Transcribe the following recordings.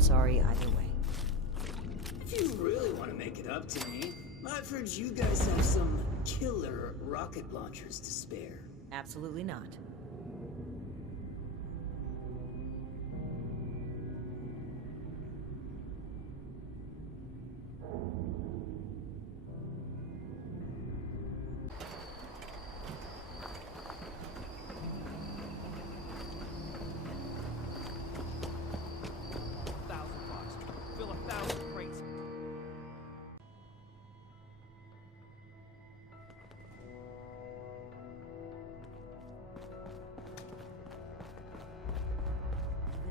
I'm sorry either way. If you really want to make it up to me, I've heard you guys have some killer rocket launchers to spare. Absolutely not.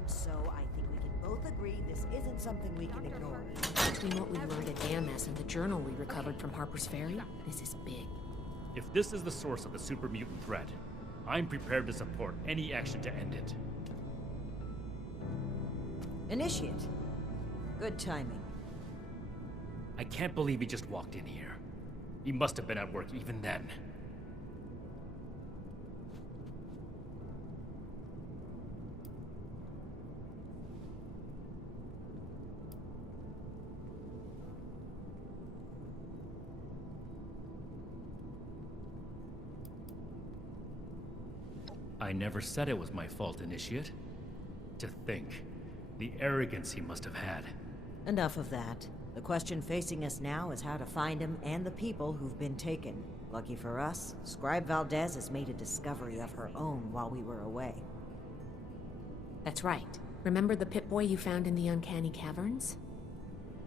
So I think we can both agree this isn't something we can ignore. Between what we learned at AMS and the journal we recovered from Harper's Ferry, this is big. If this is the source of the super mutant threat, I'm prepared to support any action to end it. Initiate. Good timing. I can't believe he just walked in here. He must have been at work even then. I never said it was my fault, Initiate. To think, the arrogance he must have had. Enough of that. The question facing us now is how to find him and the people who've been taken. Lucky for us, Scribe Valdez has made a discovery of her own while we were away. That's right. Remember the Pip-Boy you found in the Uncanny Caverns?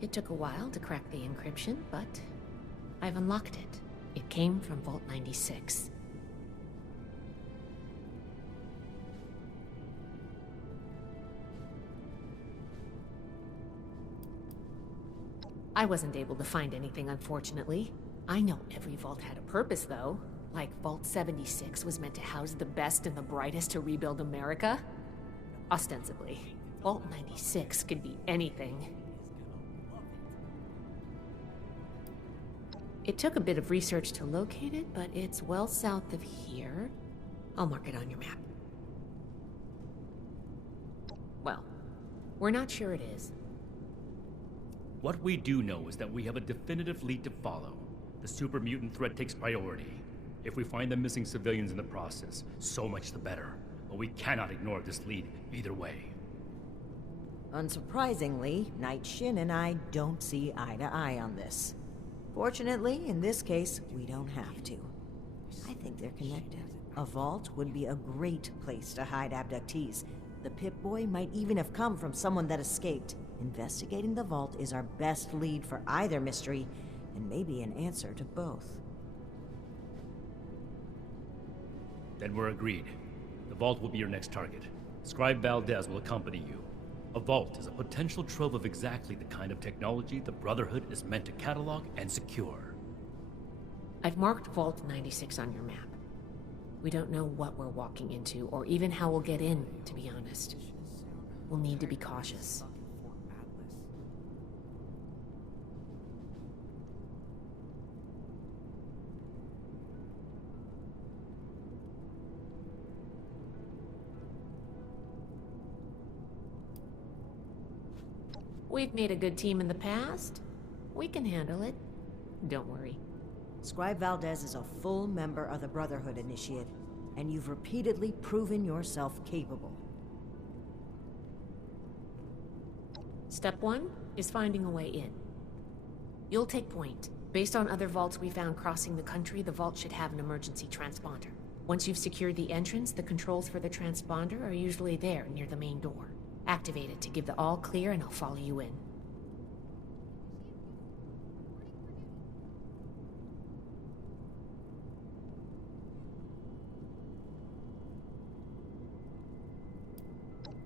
It took a while to crack the encryption, but I've unlocked it. It came from Vault 96. I wasn't able to find anything, unfortunately. I know every vault had a purpose, though. Like Vault 76 was meant to house the best and the brightest to rebuild America. Ostensibly. Vault 96 could be anything. It took a bit of research to locate it, but it's well south of here. I'll mark it on your map. Well, we're not sure it is. What we do know is that we have a definitive lead to follow. The super mutant threat takes priority. If we find the missing civilians in the process, so much the better. But we cannot ignore this lead either way. Unsurprisingly, Knight Shin and I don't see eye to eye on this. Fortunately, in this case, we don't have to. I think they're connected. A vault would be a great place to hide abductees. The Pip-Boy might even have come from someone that escaped. Investigating the vault is our best lead for either mystery, and maybe an answer to both. Then we're agreed. The vault will be your next target. Scribe Valdez will accompany you. A vault is a potential trove of exactly the kind of technology the Brotherhood is meant to catalog and secure. I've marked Vault 96 on your map. We don't know what we're walking into, or even how we'll get in, to be honest. We'll need to be cautious. We've made a good team in the past. We can handle it. Don't worry. Scribe Valdez is a full member of the Brotherhood, Initiate, and you've repeatedly proven yourself capable. Step 1 is finding a way in. You'll take point. Based on other vaults we found crossing the country, the vault should have an emergency transponder. Once you've secured the entrance, the controls for the transponder are usually there near the main door. Activate it to give the all clear and I'll follow you in.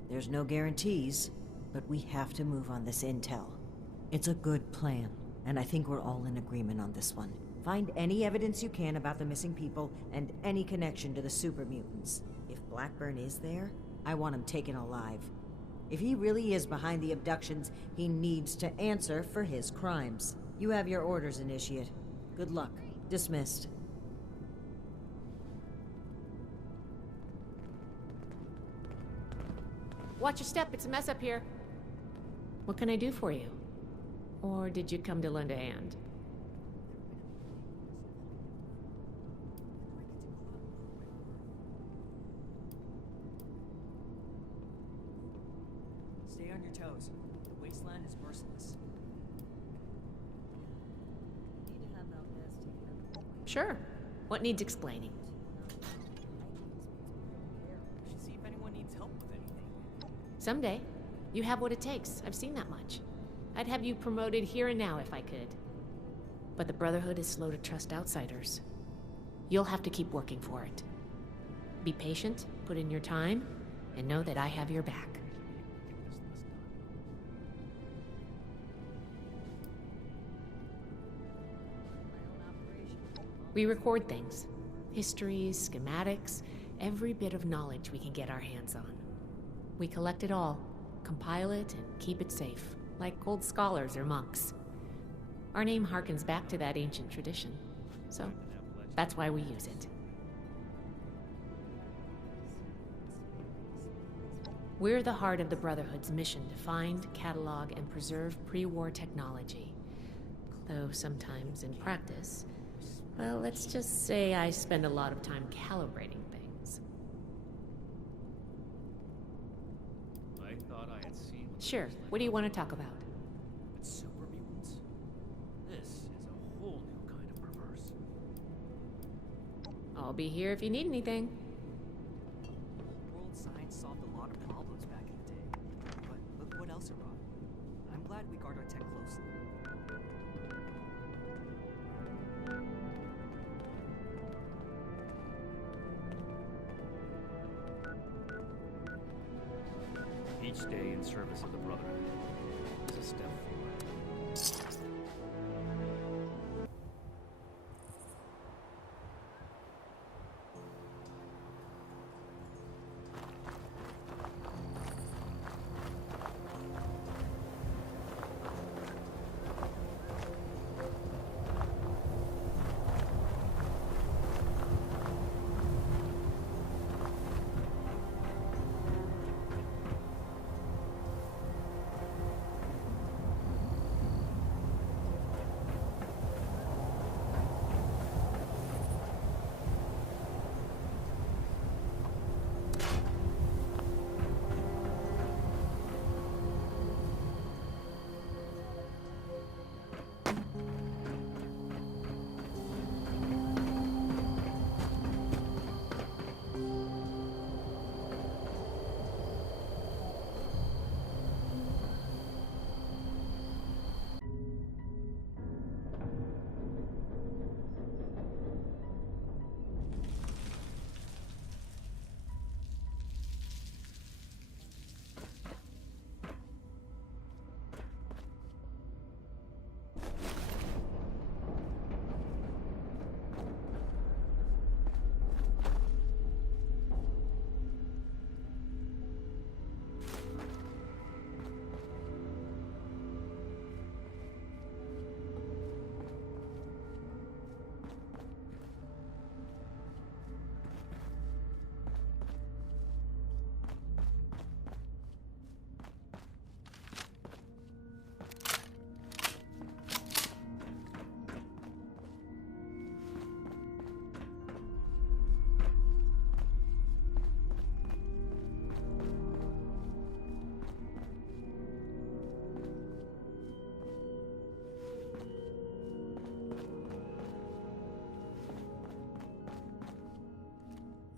There's no guarantees, but we have to move on this intel. It's a good plan, and I think we're all in agreement on this one. Find any evidence you can about the missing people and any connection to the super mutants. If Blackburn is there, I want him taken alive. If he really is behind the abductions, he needs to answer for his crimes. You have your orders, Initiate. Good luck. Dismissed. Watch your step, it's a mess up here. What can I do for you? Or did you come to lend a hand? Stay on your toes. The wasteland is merciless. Sure. What needs explaining? We should see if anyone needs help with anything. Someday. You have what it takes. I've seen that much. I'd have you promoted here and now if I could. But the Brotherhood is slow to trust outsiders. You'll have to keep working for it. Be patient, put in your time, and know that I have your back. We record things. Histories, schematics, every bit of knowledge we can get our hands on. We collect it all, compile it, and keep it safe, like old scholars or monks. Our name harkens back to that ancient tradition, so that's why we use it. We're the heart of the Brotherhood's mission to find, catalog, and preserve pre-war technology. Though sometimes in practice, well, let's just say I spend a lot of time calibrating things. I thought I had seen. Sure, what do you want to talk about? But super mutants? This is a whole new kind of perverse. I'll be here if you need anything. World science solved a lot of problems back in the day. But look what else it brought. I'm glad we guard our tech closely. Each day in service of the Brotherhood is a step forward.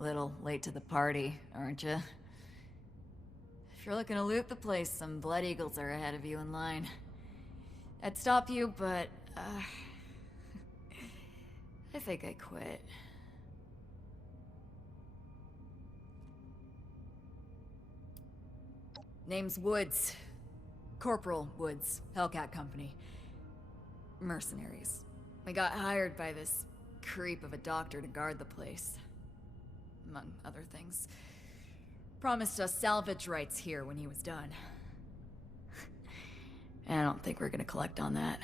Little late to the party, aren't you? If you're looking to loot the place, some Blood Eagles are ahead of you in line. I'd stop you, but, I think I quit. Name's Woods. Corporal Woods, Hellcat Company. Mercenaries. We got hired by this creep of a doctor to guard the place. Among other things. Promised us salvage rights here when he was done. And I don't think we're gonna collect on that.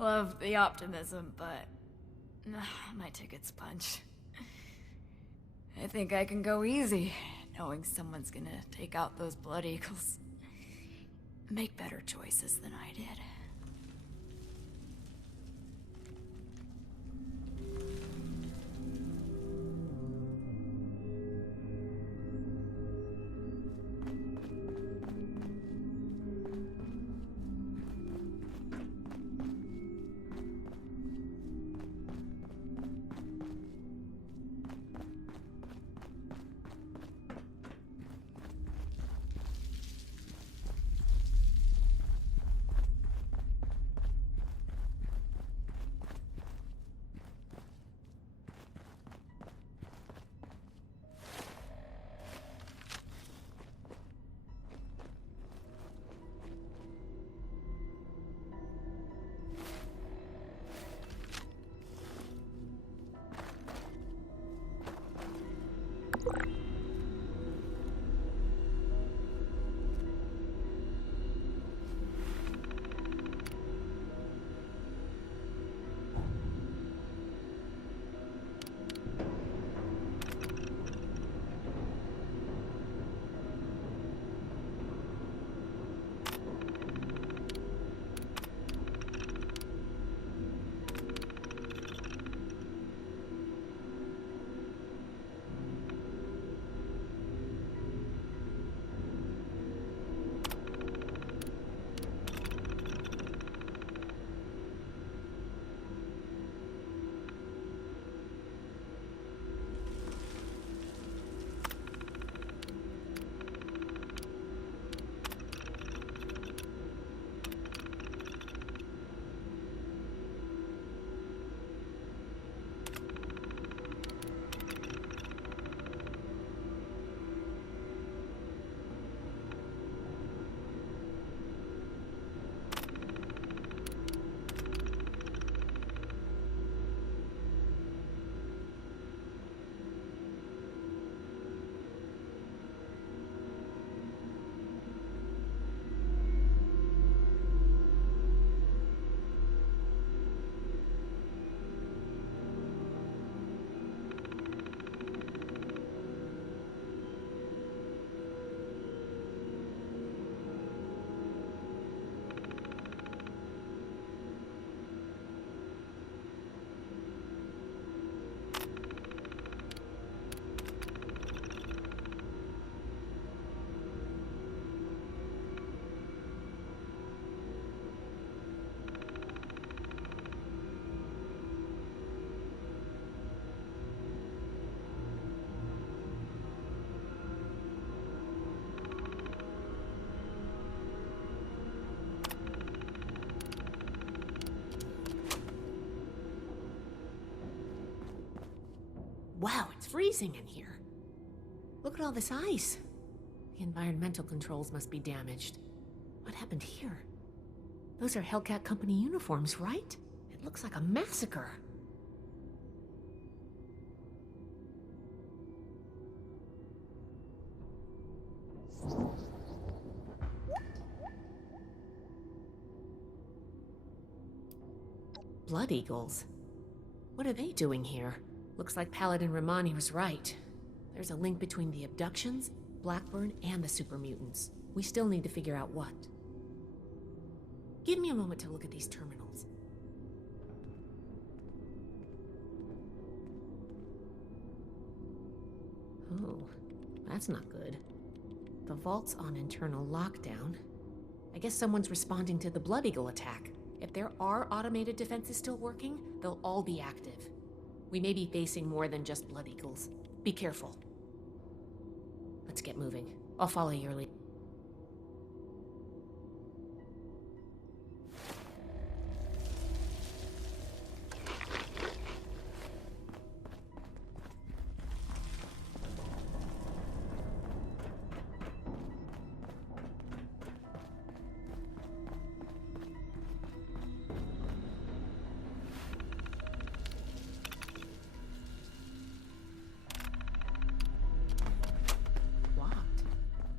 Love the optimism, but my ticket's punched. I think I can go easy, knowing someone's gonna take out those Blood Eagles. Make better choices than I did. Wow, it's freezing in here. Look at all this ice. The environmental controls must be damaged. What happened here? Those are Hellcat Company uniforms, right? It looks like a massacre. Blood Eagles? What are they doing here? Looks like Paladin Romani was right. There's a link between the abductions, Blackburn, and the super mutants. We still need to figure out what. Give me a moment to look at these terminals. Oh, that's not good. The vault's on internal lockdown. I guess someone's responding to the Blood Eagle attack. If there are automated defenses still working, they'll all be active. We may be facing more than just Blood Eagles. Be careful. Let's get moving. I'll follow your lead.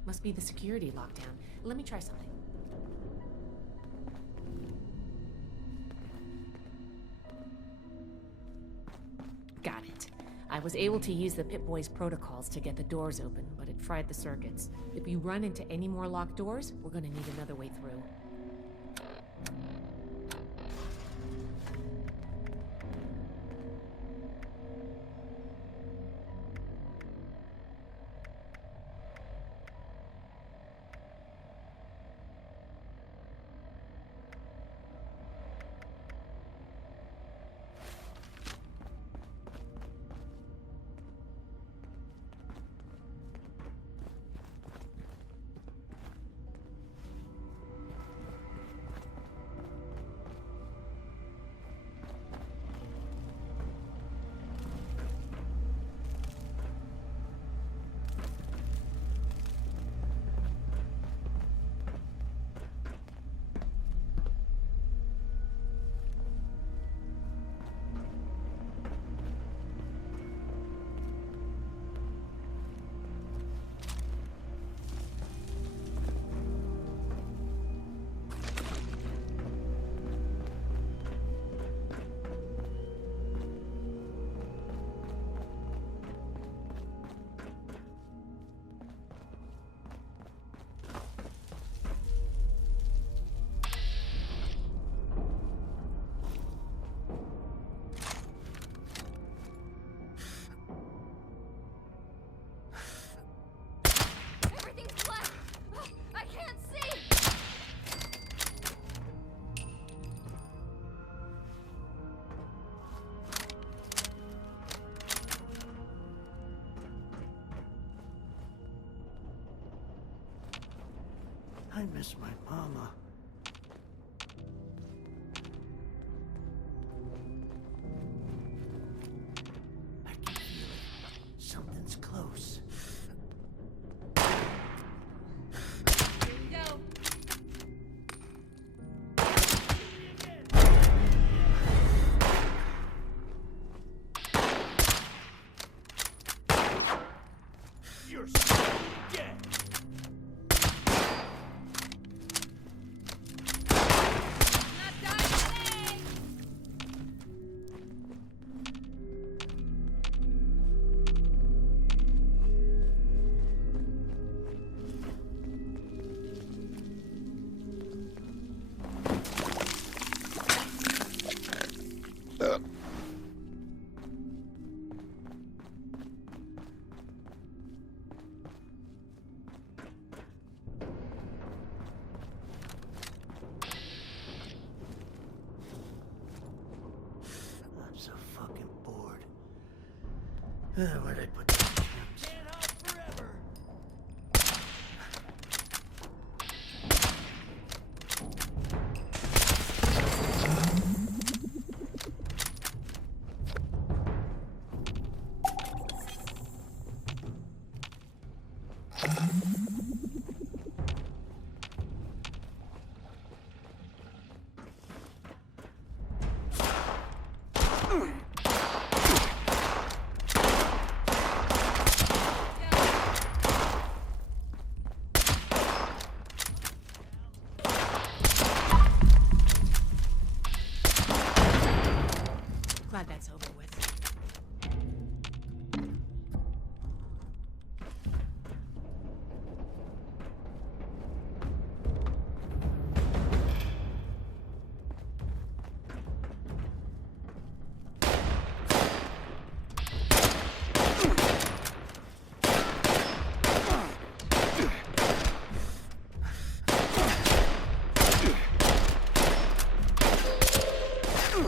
Must be the security lockdown. Let me try something. I was able to use the Pip-Boy's protocols to get the doors open, but it fried the circuits. If we run into any more locked doors, we're gonna need another way through. Everything's black! I can't see! I miss my mama. I can feel it. Something's close. Go! You're so dead! Not dying today! I'm so fucking bored. Where'd I put that chips? Can't hide forever! Glad that's over with.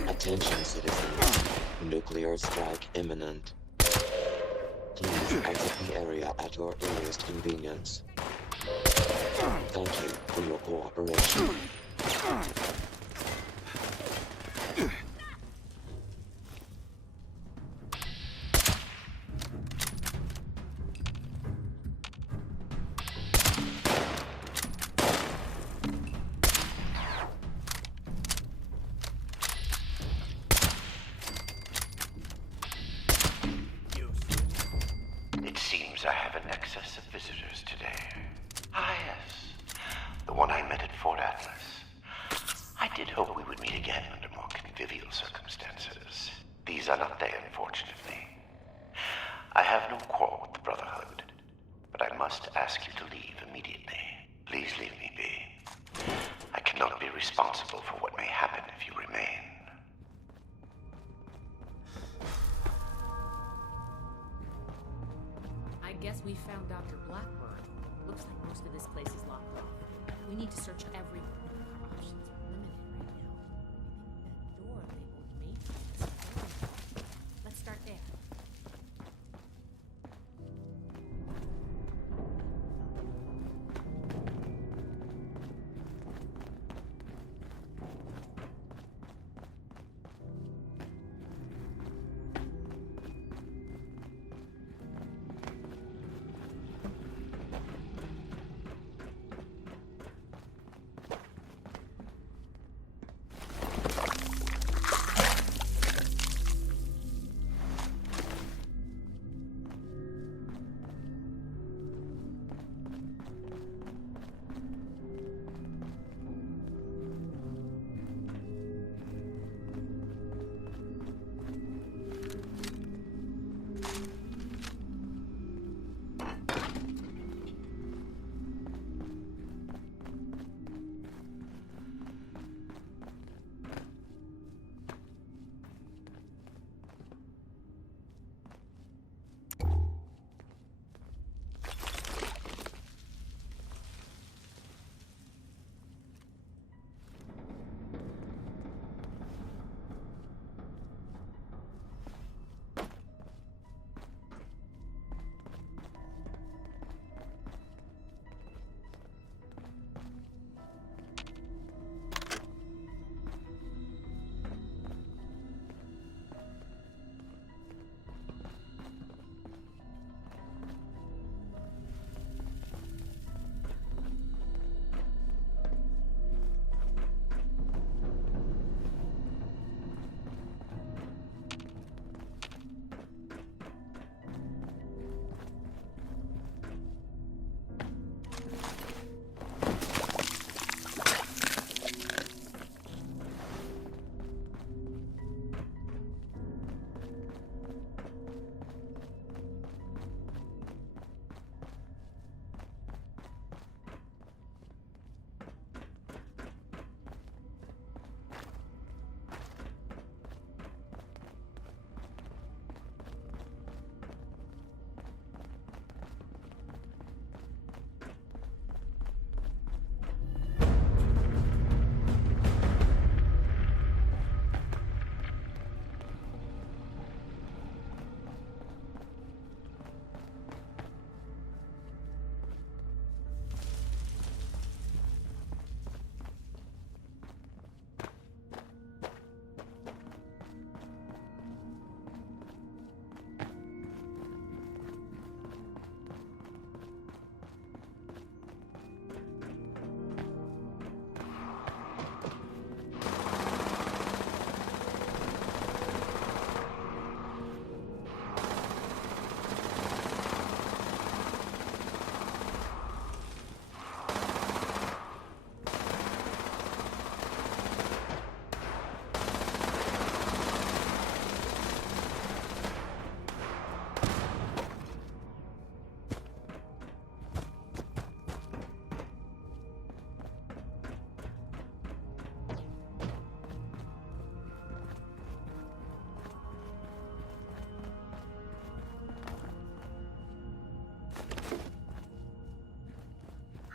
Attention, citizens. Nuclear strike imminent. Please exit the area at your earliest convenience. Thank you for your cooperation. It seems I have an excess of visitors today. Ah, yes. The one I met at Fort Atlas. I did hope we would meet again under more convivial circumstances. These are not they, unfortunately. I have no quarrel with the Brotherhood, but I must ask you to leave immediately. Please leave me be. I cannot be responsible for what may happen if you remain. I guess we found Dr. Blackburn. Looks like most of this place is locked off. We need to search everywhere. Our options are limited right now. I think that door labeled maintenance. Let's start there.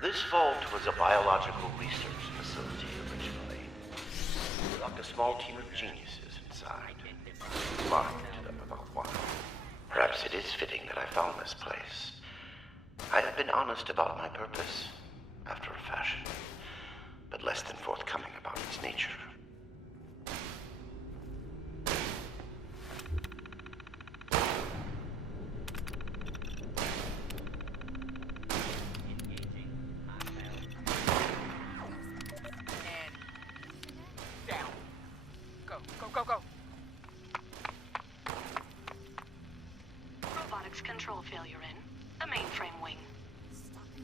This vault was a biological research facility originally. We locked a small team of geniuses inside. Lied to them about why. Perhaps it is fitting that I found this place. I have been honest about my purpose, after a fashion, but less than forthcoming about its nature. Control failure in the mainframe wing.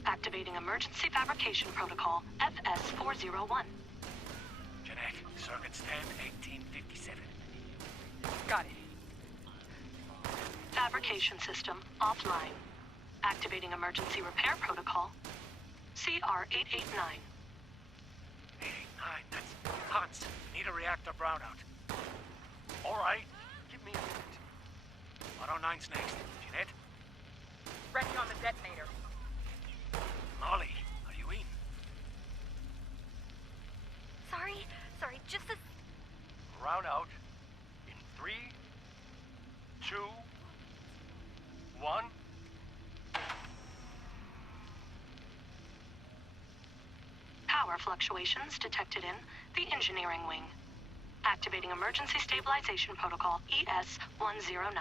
Activating emergency fabrication protocol FS-401. Jeanette, circuits 10, 1857. Got it. fabrication system offline. Activating emergency repair protocol. CR-889. 889, that's Hans. Need a reactor brownout. All right, give me a minute. 109's next. Jeanette? Ready on the detonator. Molly, are you in? Sorry, just a... Brownout in 3, 2, 1. Power fluctuations detected in the engineering wing. Activating emergency stabilization protocol ES-109.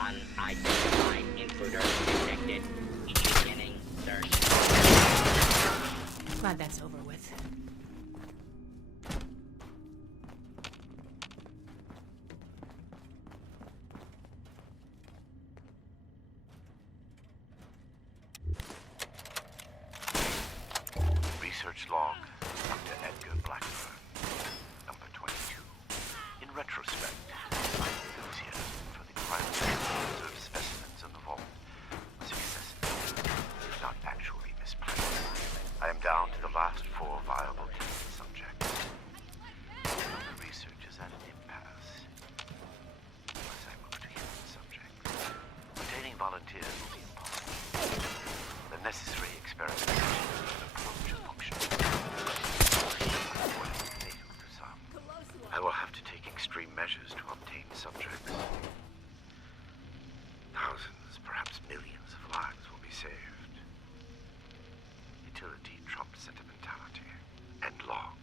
Unidentified intruder detected. Beginning search. Glad that's over with. Research log, Dr. Edgar Blackburn, number 22. In retrospect, my enthusiasm for the primary preserved specimens in the vault was excessive, if not actually misplaced. I am down to the last 4 viable test subjects. The research is at an impasse. Unless I move to human subjects, obtaining volunteers will be impossible. The necessary experimentation will approach a functional fatal to some. I will have to take extreme measures to obtain subjects. Thousands, perhaps millions of lives will be saved. Utility trumps sentimentality and long.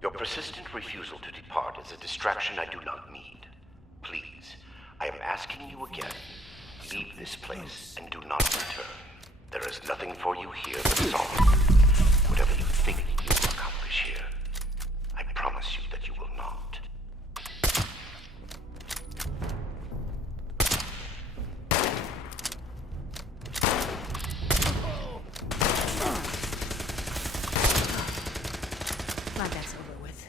Your persistent refusal to depart is a distraction I do not need. Please, I am asking you again. Leave this place and do not return. There is nothing for you here but sorrow. Whatever you think you will accomplish here, I promise you that you will not. Glad that's over with.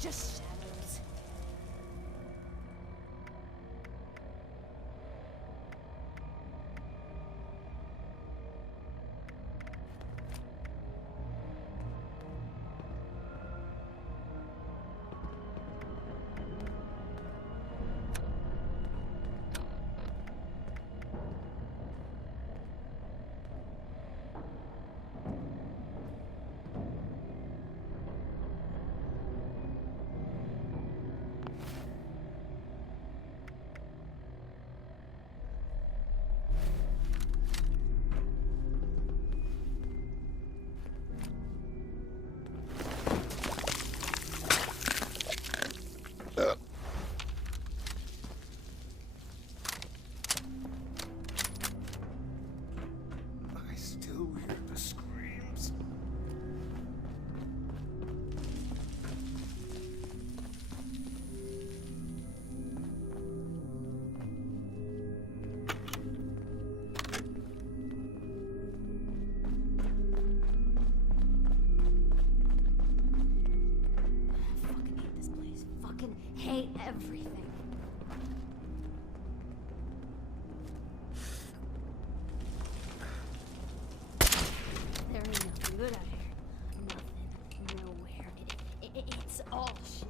Just shadows. I still hear the screams. Fucking hate this place. Fucking hate everything. There ain't nothing good out here. Nothing. Nowhere. It's all shit.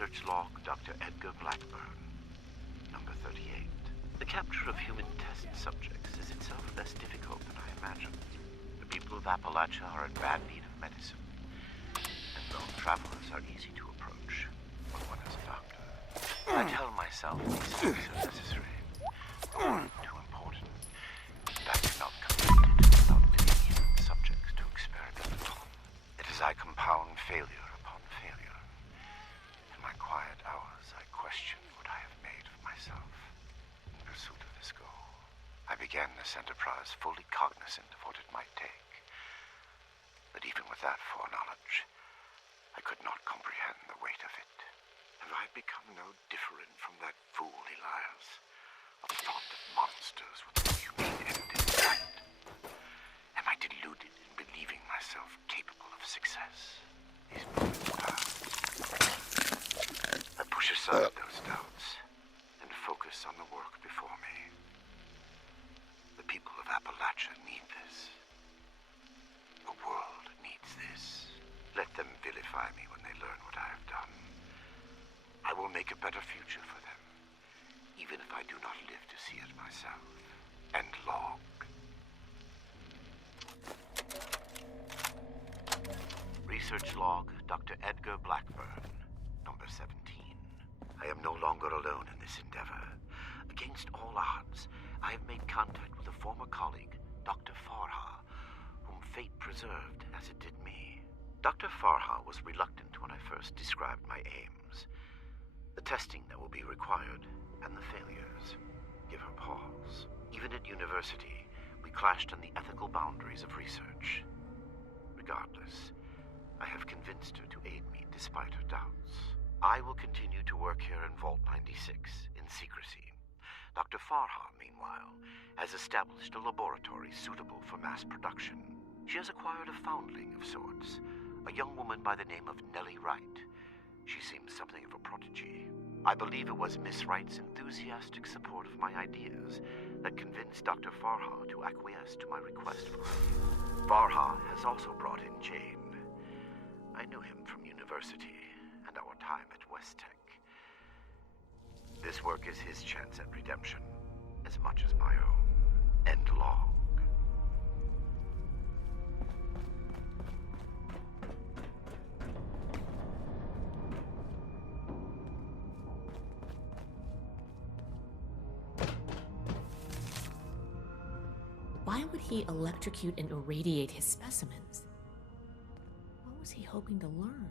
Research log, Dr. Edgar Blackburn, number 38. The capture of human test subjects is itself less difficult than I imagined. The people of Appalachia are in bad need of medicine, and lone travelers are easy to approach when one is a doctor. I tell myself these steps are necessary, but one too important, and I cannot complete it without living human subjects to experiment upon. It is I compound failure upon failure. In my quiet hours, I question what I have made of myself in pursuit of this goal. I began this enterprise fully cognizant of what it might take. But even with that foreknowledge, I could not comprehend the weight of it. Have I become no different from that fool Elias, of thought that monsters with a humane end in sight? Am I deluded in believing myself capable of success? These moments pass. I push aside those doubts and focus on the work before me. The people of Appalachia need this. The world needs this. Let them vilify me when they learn what I have done. I will make a better future for them, even if I do not live to see it myself. End log. Research log, Dr. Edgar Blackburn, number 17. I am no longer alone in this endeavor. Against all odds, I have made contact with a former colleague, Dr. Farha, whom fate preserved as it did me. Dr. Farha was reluctant when I first described my aims. The testing that will be required, and the failures, give her pause. Even at university, we clashed on the ethical boundaries of research. Regardless, I have convinced her to aid me despite her doubts. I will continue to work here in Vault 96 in secrecy. Dr. Farha, meanwhile, has established a laboratory suitable for mass production. She has acquired a foundling of sorts, a young woman by the name of Nellie Wright. She seems something of a prodigy. I believe it was Miss Wright's enthusiastic support of my ideas that convinced Dr. Farha to acquiesce to my request for her. Farha has also brought in Jane. I knew him from university and our time at West Tech. This work is his chance at redemption, as much as my own. End log. Why would he electrocute and irradiate his specimens? What was he hoping to learn?